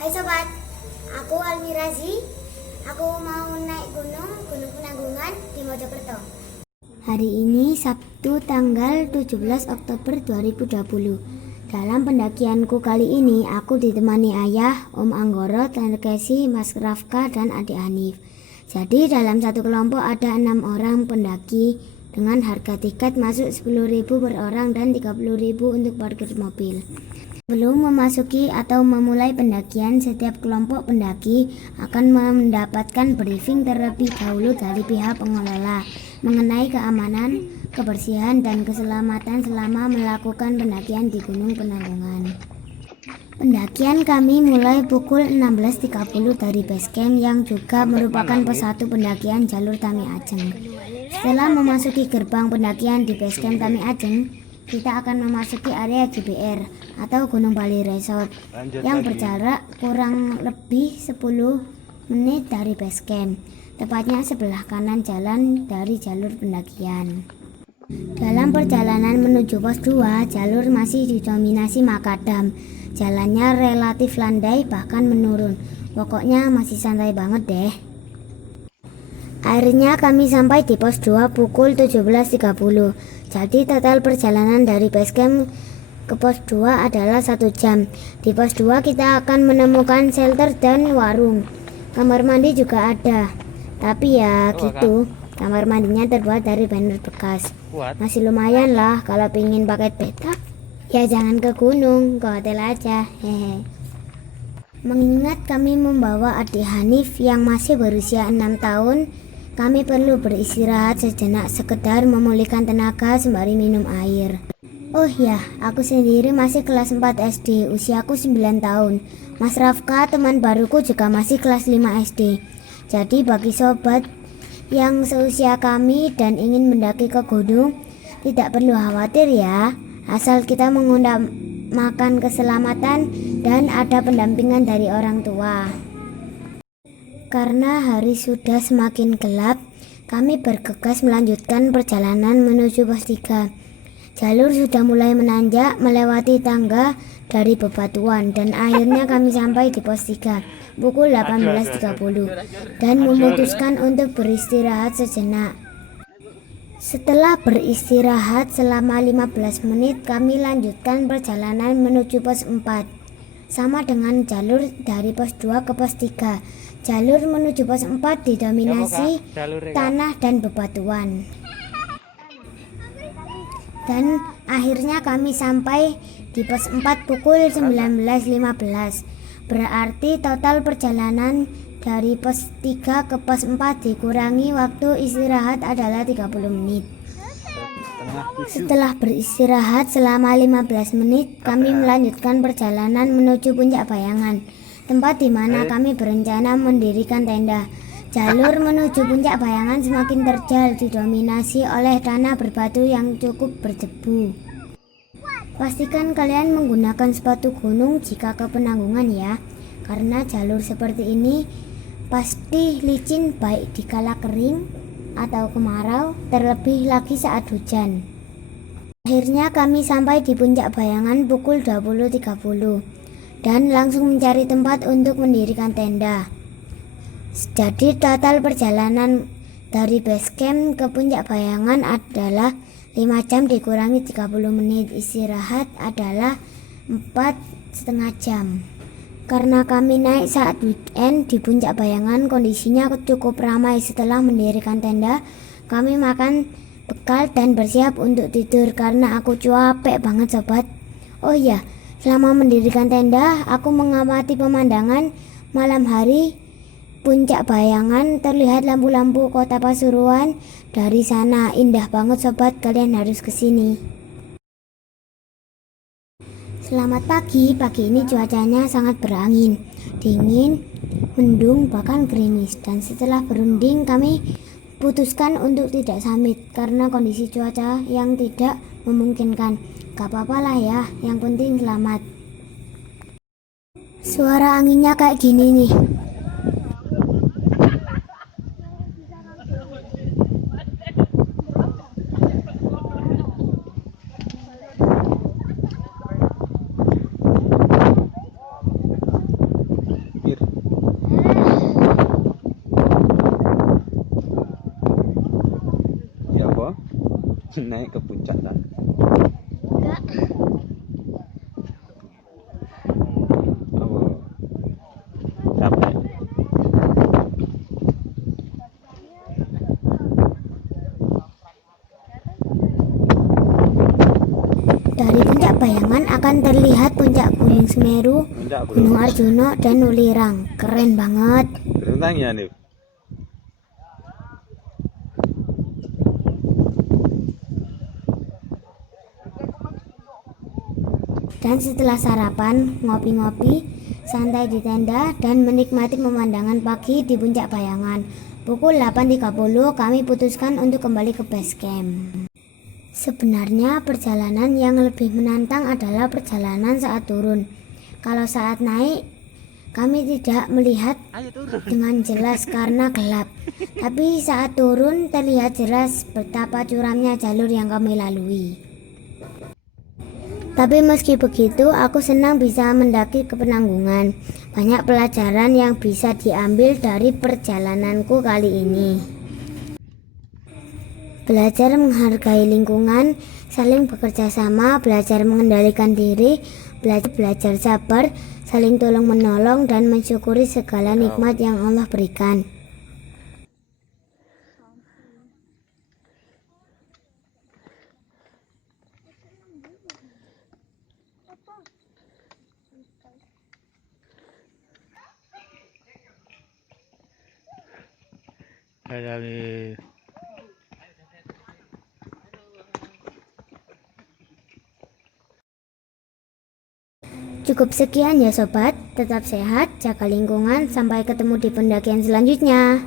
Hai sobat, aku Almirazi. Aku mau naik Gunung Penanggungan di Mojokerto. Hari ini Sabtu tanggal 17 Oktober 2020. Dalam pendakianku kali ini aku ditemani ayah, Om Anggoro, Tante Kesi, Mas Rafka, dan adik Hanif. Jadi dalam satu kelompok ada 6 orang pendaki dengan harga tiket masuk 10.000 per orang dan 30.000 untuk parkir mobil. Sebelum memasuki atau memulai pendakian, setiap kelompok pendaki akan mendapatkan briefing terlebih dahulu dari pihak pengelola mengenai keamanan, kebersihan, dan keselamatan selama melakukan pendakian di Gunung Penanggungan. Pendakian kami mulai pukul 16.30 dari base camp yang juga merupakan pos 1 pendakian jalur Tami Ajeng. Setelah memasuki gerbang pendakian di base camp Tami Ajeng, kita akan memasuki area GBR atau Gunung Bali Resort yang berjarak kurang lebih 10 menit dari base camp, tepatnya sebelah kanan jalan dari jalur pendakian. Dalam perjalanan menuju pos 2, jalur masih didominasi makadam. Jalannya relatif landai bahkan menurun. Pokoknya masih santai banget deh. Akhirnya kami sampai di pos 2 pukul 17.30. Jadi total perjalanan dari base camp ke pos 2 adalah 1 jam. Di pos 2 kita akan menemukan shelter dan warung. Kamar mandi juga ada. Tapi ya gitu, kamar mandinya terbuat dari banner bekas. Masih lumayan lah kalau pengen paket petak. Ya jangan ke gunung, ke hotel aja. Hehe. Mengingat kami membawa adik Hanif yang masih berusia 6 tahun, kami perlu beristirahat sejenak sekedar memulihkan tenaga sembari minum air. Oh ya, aku sendiri masih kelas 4 SD, usiaku 9 tahun. Mas Rafka, teman baruku, juga masih kelas 5 SD. Jadi bagi sobat yang seusia kami dan ingin mendaki ke gunung, tidak perlu khawatir ya. Asal kita mengutamakan keselamatan dan ada pendampingan dari orang tua. Karena hari sudah semakin gelap, kami bergegas melanjutkan perjalanan menuju pos 3. Jalur sudah mulai menanjak melewati tangga dari bebatuan dan akhirnya kami sampai di pos 3 pukul 18.30 dan memutuskan untuk beristirahat sejenak. Setelah beristirahat selama 15 menit, kami lanjutkan perjalanan menuju pos 4. Sama dengan jalur dari pos 2 ke pos 3. Jalur menuju pos 4 didominasi tanah dan bebatuan. Dan akhirnya kami sampai di pos 4 pukul 19.15. Berarti total perjalanan dari pos 3 ke pos 4 dikurangi waktu istirahat adalah 30 menit. Setelah beristirahat selama 15 menit, kami melanjutkan perjalanan menuju Puncak Bayangan, tempat di mana kami berencana mendirikan tenda. Jalur menuju Puncak Bayangan semakin terjal, didominasi oleh tanah berbatu yang cukup berdebu. Pastikan kalian menggunakan sepatu gunung jika ke Penanggungan ya, karena jalur seperti ini pasti licin baik di kala kering atau kemarau, terlebih lagi saat hujan. Akhirnya kami sampai di Puncak Bayangan pukul 20.30 dan langsung mencari tempat untuk mendirikan tenda. Jadi total perjalanan dari base camp ke Puncak Bayangan adalah 5 jam dikurangi 30 menit, istirahat adalah 4,5 jam. Karena kami naik saat weekend di Puncak Bayangan, kondisinya cukup ramai. Setelah mendirikan tenda, kami makan bekal dan bersiap untuk tidur karena aku capek banget sobat. Oh iya, selama mendirikan tenda, aku mengamati pemandangan malam hari Puncak Bayangan. Terlihat lampu-lampu kota Pasuruan dari sana. Indah banget sobat, kalian harus kesini. Selamat pagi ini cuacanya sangat berangin, dingin, mendung, bahkan gerimis. Dan setelah berunding kami putuskan untuk tidak summit karena kondisi cuaca yang tidak memungkinkan. Gak apa-apa lah ya, yang penting selamat. Suara anginnya kayak gini nih. naik ke puncak kan? Enggak. Oh, capek. Dari puncak bayangan akan terlihat puncak Gunung Semeru, Puncak bro. Gunung Arjuna, dan Ulirang. Keren banget. Berenang ya nih. Dan setelah sarapan, ngopi-ngopi, santai di tenda, dan menikmati pemandangan pagi di puncak bayangan. Pukul 8.30 kami putuskan untuk kembali ke base camp. Sebenarnya perjalanan yang lebih menantang adalah perjalanan saat turun. Kalau saat naik, kami tidak melihat dengan jelas karena gelap. Tapi saat turun terlihat jelas betapa curamnya jalur yang kami lalui. Tapi meski begitu, aku senang bisa mendaki ke Penanggungan. Banyak pelajaran yang bisa diambil dari perjalananku kali ini. Belajar menghargai lingkungan, saling bekerja sama, belajar mengendalikan diri, belajar sabar, saling tolong menolong, dan mensyukuri segala nikmat yang Allah berikan. Cukup sekian ya sobat, tetap sehat, jaga lingkungan, sampai ketemu di pendakian selanjutnya.